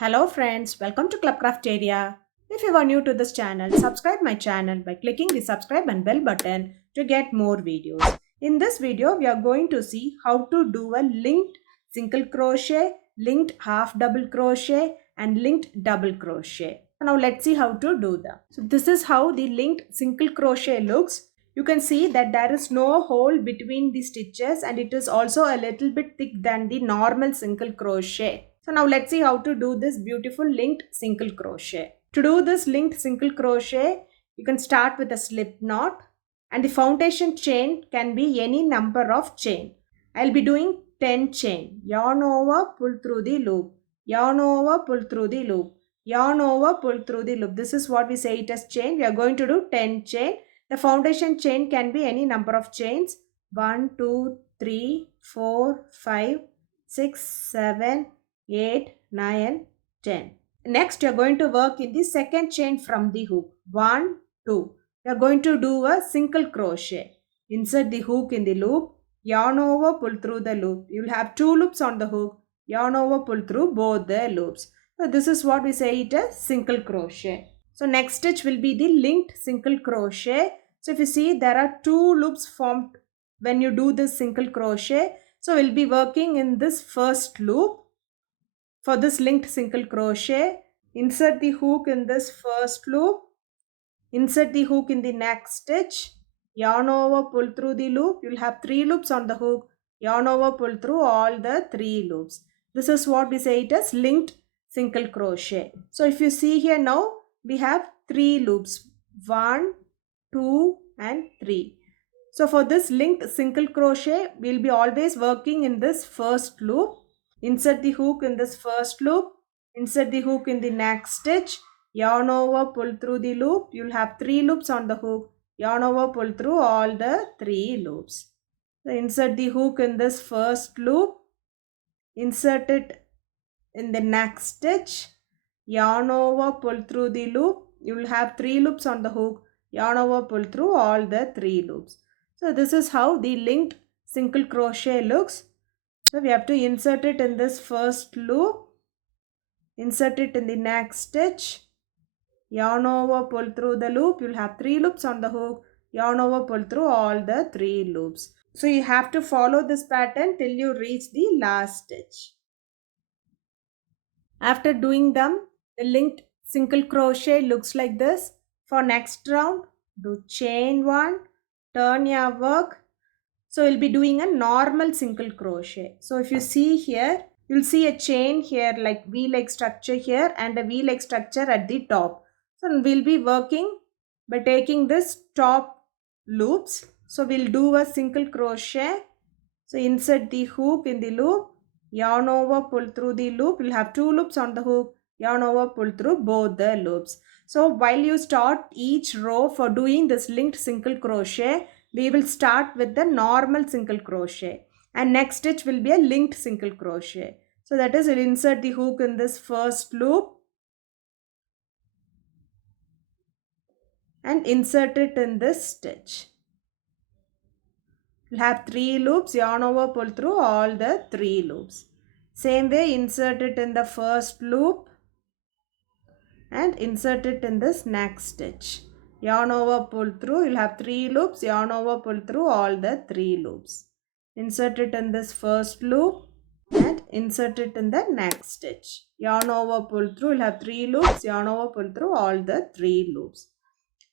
Hello friends, welcome to Club Crafteria. If you are new to this channel, subscribe my channel by clicking the subscribe and bell button to get more videos. In this video, we are going to see how to do a linked single crochet, linked half double crochet and linked double crochet. Now let's see how to do them. So this is how the linked single crochet looks. You can see that there is no hole between the stitches and it is also a little bit thick than the normal single crochet. So now let's see how to do this beautiful linked single crochet. To do this linked single crochet, you can start with a slip knot and the foundation chain can be any number of chain. I'll be doing 10 chain. Yarn over, pull through the loop. Yarn over, pull through the loop. Yarn over, pull through the loop. This is what we say it as chain. We are going to do 10 chain. The foundation chain can be any number of chains. 1, 2, 3, 4, 5, 6, 7, 8, 9, 10. Next, you are going to work in the second chain from the hook. 1, 2. You are going to do a single crochet. Insert the hook in the loop. Yarn over, pull through the loop. You will have 2 loops on the hook. Yarn over, pull through both the loops. So this is what we say it as single crochet. So next stitch will be the linked single crochet. So if you see, there are 2 loops formed when you do this single crochet. So we'll be working in this first loop. For this linked single crochet, insert the hook in this first loop, insert the hook in the next stitch, yarn over, pull through the loop. You'll have 3 loops on the hook, yarn over, pull through all the 3 loops. This is what we say it as linked single crochet. So if you see here now, we have 3 loops, 1, 2 and 3. So for this linked single crochet, we'll be always working in this first loop. Insert the hook in this first loop, insert the hook in the next stitch, yarn over, pull through the loop. You'll have 3 loops on the hook, yarn over, pull through all the 3 loops. So insert the hook in this first loop, insert it in the next stitch, yarn over, pull through the loop. You'll have 3 loops on the hook, yarn over, pull through all the 3 loops. So this is how the linked single crochet looks. So we have to insert it in this first loop, insert it in the next stitch, yarn over, pull through the loop. You'll have 3 loops on the hook, yarn over, pull through all the 3 loops. So you have to follow this pattern till you reach the last stitch. After doing them, the linked single crochet looks like this. For next round, do chain 1, turn your work. So we'll be doing a normal single crochet. So if you see here, you'll see a chain here like V-like structure here and a V-like structure at the top. So we'll be working by taking this top loops. So we'll do a single crochet. So insert the hook in the loop, yarn over, pull through the loop. You'll have 2 loops on the hook, yarn over, pull through both the loops. So while you start each row for doing this linked single crochet, we will start with the normal single crochet and next stitch will be a linked single crochet. So that is, we'll insert the hook in this first loop and insert it in this stitch. We'll have 3 loops, yarn over, pull through all the 3 loops. Same way, insert it in the first loop and insert it in this next stitch. Yarn over, pull through. You'll have 3 loops, yarn over, pull through all the 3 loops. Insert it in this first loop and insert it in the next stitch. Yarn over, pull through. You'll have 3 loops, yarn over, pull through all the 3 loops.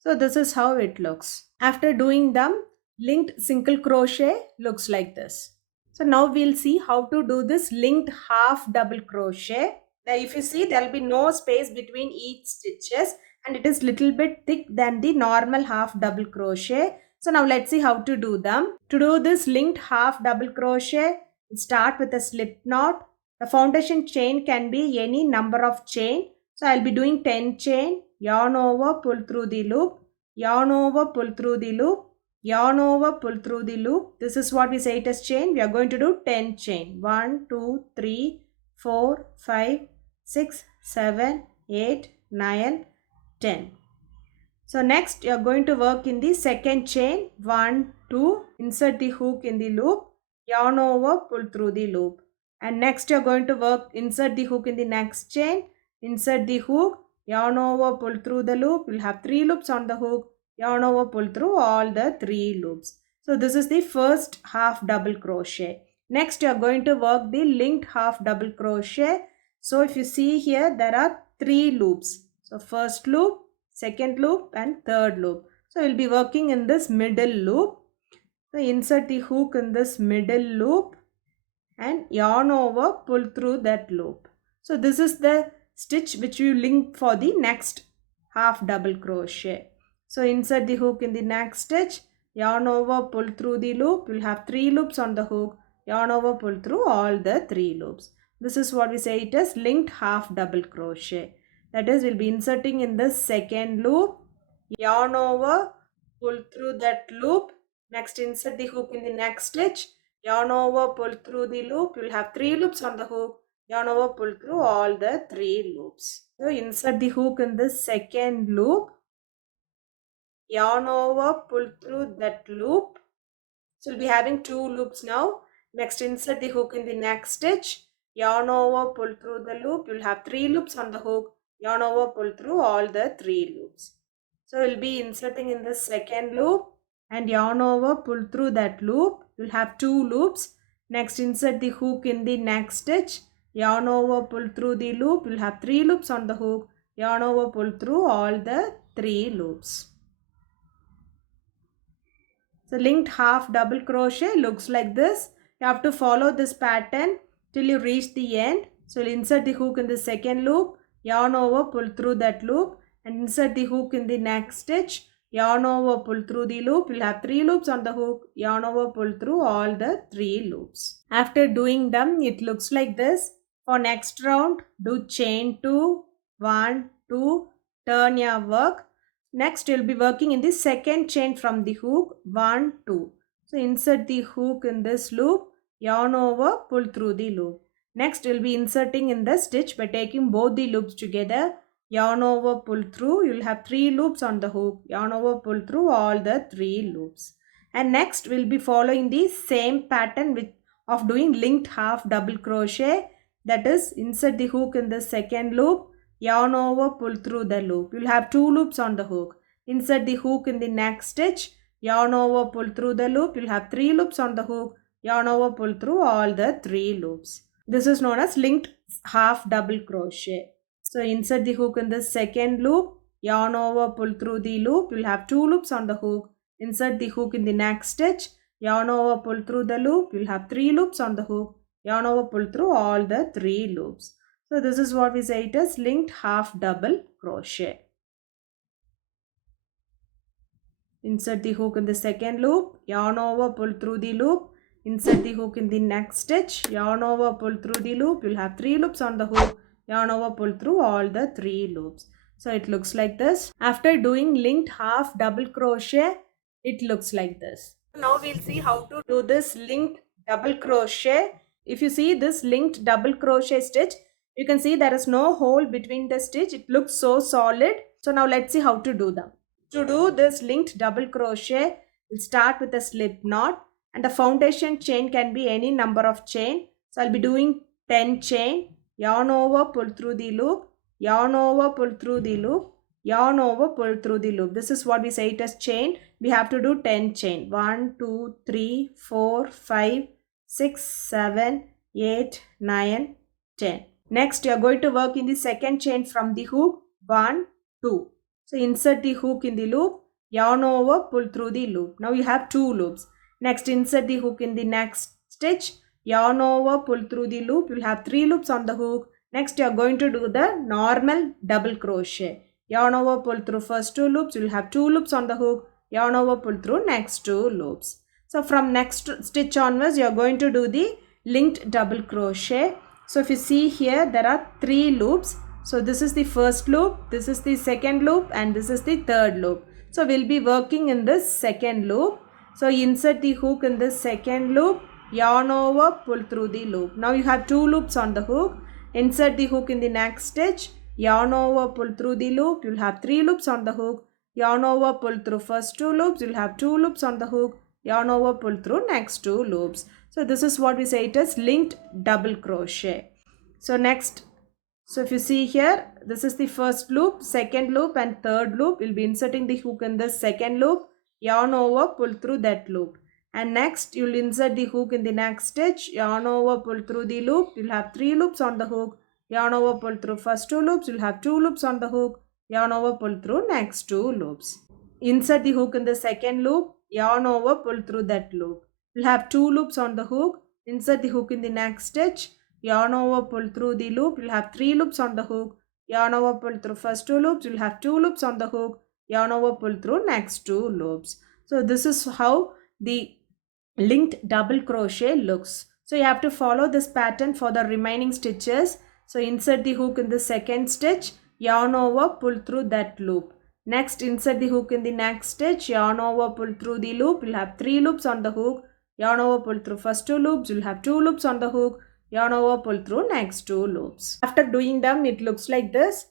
So this is how it looks. After doing them, linked single crochet looks like this. So now we'll see how to do this linked half double crochet. Now if you see, there will be no space between each stitches and it is little bit thick than the normal half double crochet. So now let's see how to do them. To do this linked half double crochet, start with a slip knot. The foundation chain can be any number of chain. So I'll be doing 10 chain, yarn over, pull through the loop, yarn over, pull through the loop, yarn over, pull through the loop. This is what we say it as chain. We are going to do 10 chain. 1, 2, 3, 4, 5, 6, 7, 8, 9, 10. So next you are going to work in the second chain. 1, 2, insert the hook in the loop, yarn over, pull through the loop. And next you're going to work, insert the hook in the next chain, insert the hook, yarn over, pull through the loop. You'll have 3 loops on the hook, yarn over, pull through all the 3 loops. So this is the first half double crochet. Next you are going to work the linked half double crochet. So if you see here, there are 3 loops. So first loop, second loop and third loop. So we'll be working in this middle loop. So insert the hook in this middle loop and yarn over, pull through that loop. So this is the stitch which you link for the next half double crochet. So insert the hook in the next stitch, yarn over, pull through the loop. You'll have 3 loops on the hook, yarn over, pull through all the 3 loops. This is what we say it is linked half double crochet. That is, we'll be inserting in the second loop, yarn over, pull through that loop. Next insert the hook in the next stitch, yarn over, pull through the loop. You'll have 3 loops on the hook, yarn over, pull through all the 3 loops. So insert the hook in the second loop, yarn over, pull through that loop. So we'll be having 2 loops now. Next insert the hook in the next stitch, yarn over, pull through the loop. You'll have 3 loops on the hook, yarn over, pull through all the 3 loops. So we'll be inserting in the second loop and yarn over, pull through that loop. You'll have 2 loops. Next insert the hook in the next stitch, yarn over, pull through the loop. You'll have 3 loops on the hook, yarn over, pull through all the 3 loops. So linked half double crochet looks like this. You have to follow this pattern till you reach the end. So you'll insert the hook in the second loop, yarn over, pull through that loop and insert the hook in the next stitch, yarn over, pull through the loop. You'll have 3 loops on the hook, yarn over, pull through all the 3 loops. After doing them, it looks like this. For next round, do chain 2, 1, 2, turn your work. Next, you'll be working in the second chain from the hook, 1, 2. So insert the hook in this loop, yarn over, pull through the loop. Next, you'll be inserting in the stitch by taking both the loops together, yarn over, pull through. You'll have 3 loops on the hook, yarn over, pull through all the 3 loops. And next, we'll be following the same pattern of doing linked half double crochet. That is, insert the hook in the second loop, yarn over, pull through the loop. You'll have 2 loops on the hook. Insert the hook in the next stitch, yarn over, pull through the loop. You'll have 3 loops on the hook, yarn over, pull through all the 3 loops. This is known as linked half double crochet. So insert the hook in the second loop, yarn over, pull through the loop. You'll have 2 loops on the hook. Insert the hook in the next stitch, yarn over, pull through the loop. You'll have 3 loops on the hook, yarn over, pull through all the 3 loops. So this is what we say it is linked half double crochet. Insert the hook in the second loop, yarn over, pull through the loop. Insert the hook in the next stitch, yarn over, pull through the loop. You'll have 3 loops on the hook, yarn over, pull through all the 3 loops. So it looks like this. After doing linked half double crochet, it looks like this. Now we'll see how to do this linked double crochet. If you see this linked double crochet stitch, you can see there is no hole between the stitch. It looks so solid. So now let's see how to do them. To do this linked double crochet, we'll start with a slip knot and the foundation chain can be any number of chain. So I'll be doing 10 chain, yarn over, pull through the loop, yarn over, pull through the loop, yarn over, pull through the loop. This is what we say it as chain. We have to do 10 chain. 1, 2, 3, 4, 5, 6, 7, 8, 9, 10. Next, you are going to work in the second chain from the hook, 1, 2. So insert the hook in the loop, yarn over, pull through the loop. Now you have 2 loops. Next, insert the hook in the next stitch, yarn over, pull through the loop. You'll have 3 loops on the hook. Next, you are going to do the normal double crochet. Yarn over, pull through first 2 loops. You'll have 2 loops on the hook. Yarn over, pull through next 2 loops. So from next stitch onwards, you are going to do the linked double crochet. So if you see here, there are 3 loops. So this is the first loop, this is the second loop and this is the third loop. So we'll be working in this second loop. So insert the hook in this second loop, yarn over, pull through the loop. Now you have 2 loops on the hook. Insert the hook in the next stitch, yarn over, pull through the loop. You'll have 3 loops on the hook. Yarn over, pull through first 2 loops. You'll have 2 loops on the hook. Yarn over, pull through next 2 loops. So this is what we say it is linked double crochet. So next, so if you see here, this is the first loop, second loop and third loop. We'll be inserting the hook in the second loop, yarn over, pull through that loop. And next you'll insert the hook in the next stitch, yarn over, pull through the loop. You'll have 3 loops on the hook, yarn over, pull through first 2 loops. You'll have 2 loops on the hook, yarn over, pull through next 2 loops. Insert the hook in the second loop, yarn over, pull through that loop. You'll have 2 loops on the hook, insert the hook in the next stitch, yarn over, pull through the loop. You'll have 3 loops on the hook, yarn over, pull through first 2 loops. You'll have 2 loops on the hook, yarn over, pull through next 2 loops. So this is how the linked double crochet looks. So you have to follow this pattern for the remaining stitches. So insert the hook in the second stitch, yarn over, pull through that loop. Next insert the hook in the next stitch, yarn over, pull through the loop. You'll have 3 loops on the hook, yarn over, pull through first 2 loops. You'll have 2 loops on the hook, yarn over, pull through next 2 loops. After doing them, it looks like this.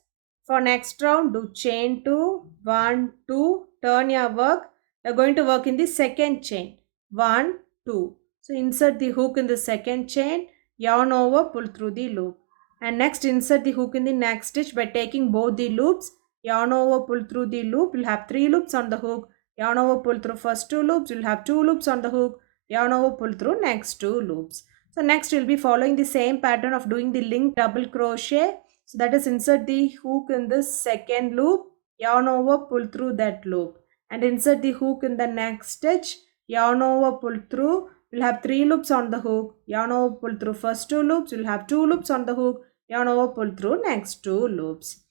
For next round, do chain 2, 1, 2, turn your work. You're going to work in the second chain, 1, 2. So insert the hook in the second chain, yarn over, pull through the loop. And next insert the hook in the next stitch by taking both the loops, yarn over, pull through the loop. You'll have 3 loops on the hook, yarn over, pull through first 2 loops. You'll have 2 loops on the hook, yarn over, pull through next 2 loops. So next you'll be following the same pattern of doing the linked double crochet. So that is insert the hook in the second loop, yarn over, pull through that loop. And insert the hook in the next stitch, yarn over, pull through. You'll have 3 loops on the hook, yarn over, pull through first 2 loops. You'll have 2 loops on the hook, yarn over, pull through next 2 loops.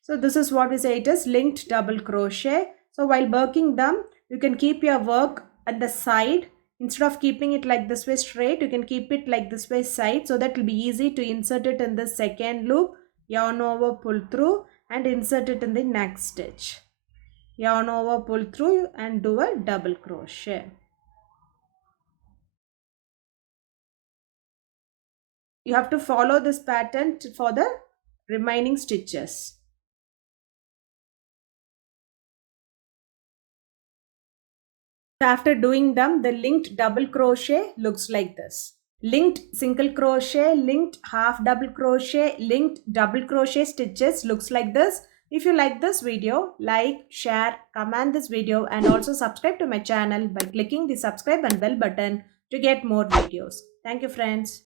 So this is what we say it is linked double crochet. So while working them, you can keep your work at the side. Instead of keeping it like this way straight, you can keep it like this way side, so that it will be easy to insert it in the second loop, yarn over, pull through and insert it in the next stitch. Yarn over, pull through and do a double crochet. You have to follow this pattern for the remaining stitches. After doing them, the linked double crochet looks like this. Linked single crochet, linked half double crochet, linked double crochet stitches looks like this. If you like this video, like, share, comment this video and also subscribe to my channel by clicking the subscribe and bell button to get more videos. Thank you friends.